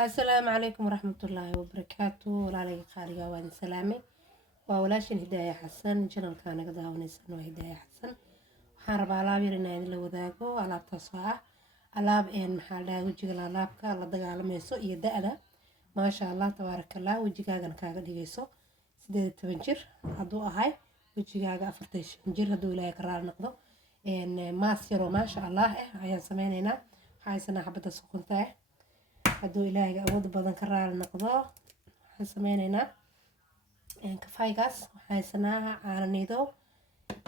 السلام عليكم ورحمة الله وبركاته وعليكم خالقة وان سلامي وولاشين هداية حسن جنال كان قدها ونسان وهداية حسن وحارب على بيرنا إذا لو ذاكو على تصاع على إن محلها وجه العلابك الله دقا على ميسو يدأ ما شاء الله تبارك الله وجهها كان كاغا ديجيسو سيدة تبنجر هدو هاي وجهها أفرتيش نجر هدو إلهي كرار نقضو إن ماسيرو ما شاء الله هيا سمينينا هاي سنة حبة سكونته hadduu ilaahay awood badan ka raali noqdo waxaan sameynaynaa kafaygaas waxaan haysanaa caanido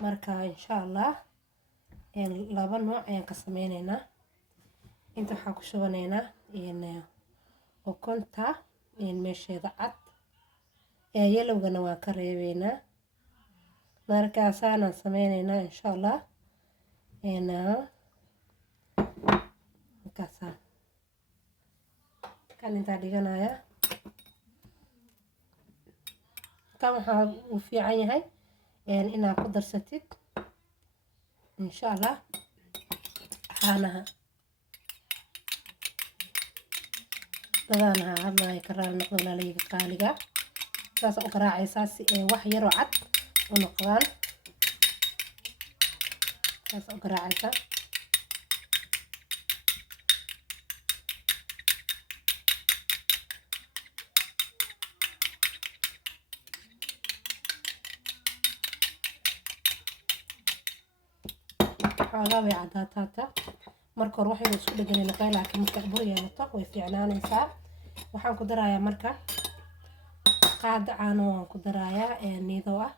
marka insha Allah laba nooc ayaan ka sameynaynaa inta waxaan ku shubanaynaa ukunta meesheeda cad yelowgana waan ka reebaynaa markaasaan sameynaynaa insha Allah markaasaan kan inta dhiganaya kan waxa uu fiican yahay inaad ku darsatid insha Allah caanaha dadana hadlay karaal noqdo laaliga qaaliga saas oo garaacaysaa si wax yar oo cad oo noqdaan saas oo garaacaysaa xoogaa way cadaataata marka hore waxay isku dhaganayna kay laakiin marka bur yeelato way fiicnaanaysaa waxaan ku darayaa marka qaada caano waan ku darayaa niido ah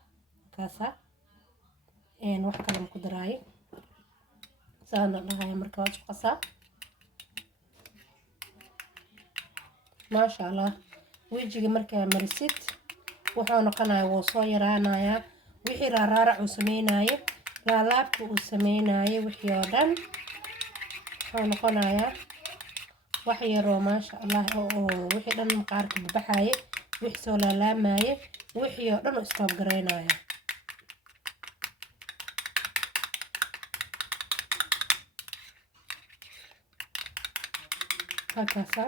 kaasa wax kale ku daraay saan dhahaya marka waa isku qasaa ma sha Allah wajiga marka marisid wuxuu noqonayaa wuu soo yaraanayaa wixii raarac uu sameeyay laabka uu sameeyay wixii oo dhan wuxuu noqonayaa wax yar oo ma sha Allah oo wixii dhan maqaarka baxay wixii soo laalaamay wixii oo dhan oo stop gareynaya hakaasa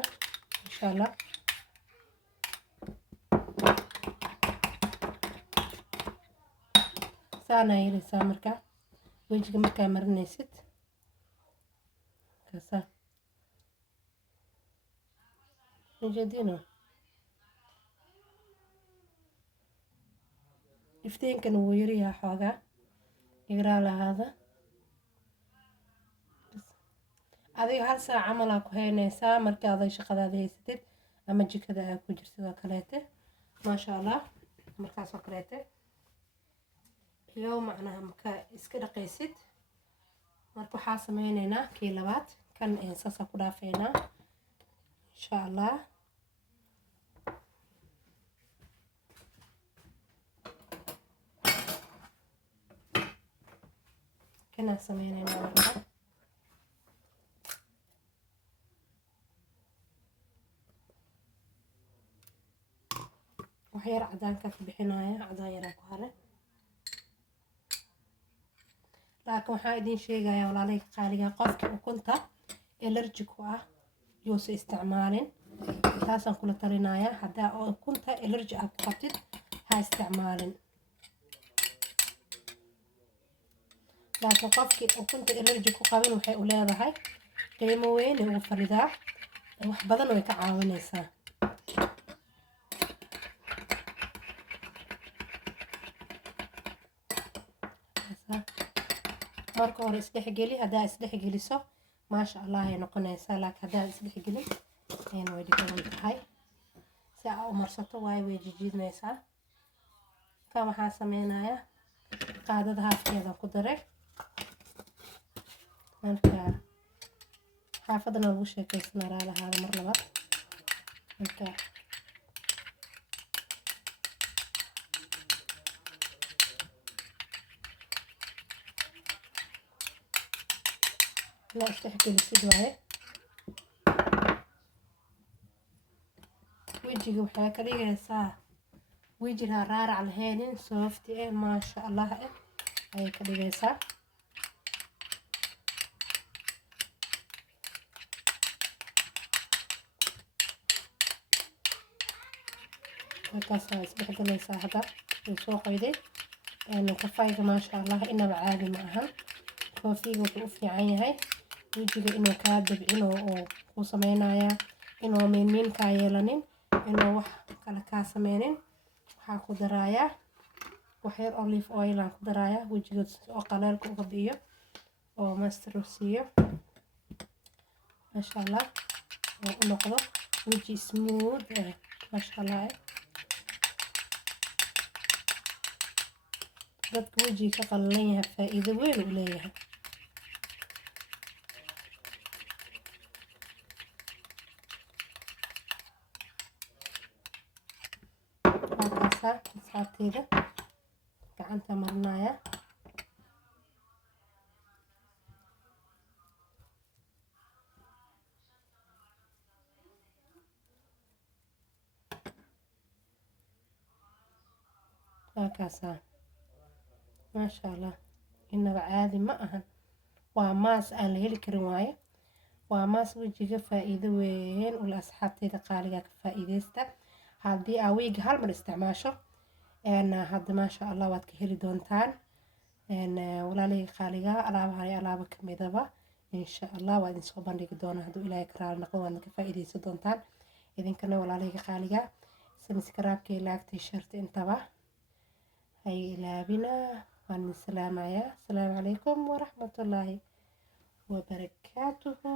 insha Allah saana yeelisa marka wajiga marka marinaysid kaasa jadino ifteenkan wuu yariyaa xoogaa igraa lahaada adiga hal saac camal ku haynaysaa marka aad shaqadaada haysatid ama jikada aad ku jirtid oo kaleete ma sha Allah markaas oo kaleete iyo macnaha marka iska dhaqaysid marka waxa sameynaynaa kii labaad kan saasa ku dhaafeynaa insha Allah kana sameynaynaa marka wax yar cadaanka ka bixinaya cadaan yar ku hare laakiin waxaan idin sheegayaa walaalayga qaaliga qofka ukunta allergic ku ah yooso isticmaalin taasaan kula talinayaa hadaa ukunta allergic ah ku qabtid ha isticmaalin laakiin qofka ukunta allergic ku qabin waxay u leedahay qiimo weyn ugu faridaa wax badan way ka caawinaysaa marka hore isdhexgeli hadaa isdhexgeliso ma sha Allah ay noqonaysaa laakiin hadaa isdhexgelin way dhigan tahay si aad u marsato way jijiidmaysaa ka waxaan sameynayaa qaadada haafkeeda ku daray marka xaafadana lagu sheekaysanaa lahaada mar labaad marka لا استحكي السدوة ويجي وحياة كريجة ساعة ويجي لها رارع على هينين صوفتي ما شاء الله هاي كريجة ساعة markaas isdhexgalaysaa hadda wuu soo qoyday kafayga maasha allah inaba caadi ma ahan koofiga wuxuu u fiican yahay wejiga inuu kaa dabcin oo ku sameynayaa inuu miinmiin kaa yeelanin inuu wax kale kaa sameynin waxaa ku darayaa wax yar olive oil aan ku darayaa wejiga oo qaleelka uga biyo oo master siiyo maasha allah oo u noqdo weji smooth maasha allah dadka wejiga ka qalalan yahay faa'iido weyn u leeyahay markaasa asxaabteyda gacanta marinaya markaasa maasha allah inaba caadi ma ahan waa maas aan la heli karin waaye waa maas wejiga faa'iido weyn u leh asxaabteyda qaaliga ka faa'iideysta haddii aa wiiga hal mar isticmaasho hadda maasha allah waad ka heli doontaan walaalahayga qaaliga alaabahan alaabo kamidaba insha allah waa idin soo bandhigi doonaa hadduu ilaahay ka raali noqdo waadna ka faa'iideysan doontaan idinkana walaalahayga qaaliga subscribe-ka laagta sharta intaba hay ilaabina waan salaamayaa asalaamu calaykum waraxmatullaahi wabarakaatuhu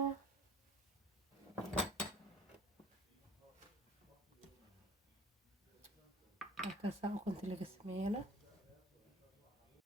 halkaasaa ukunta laga sameeyana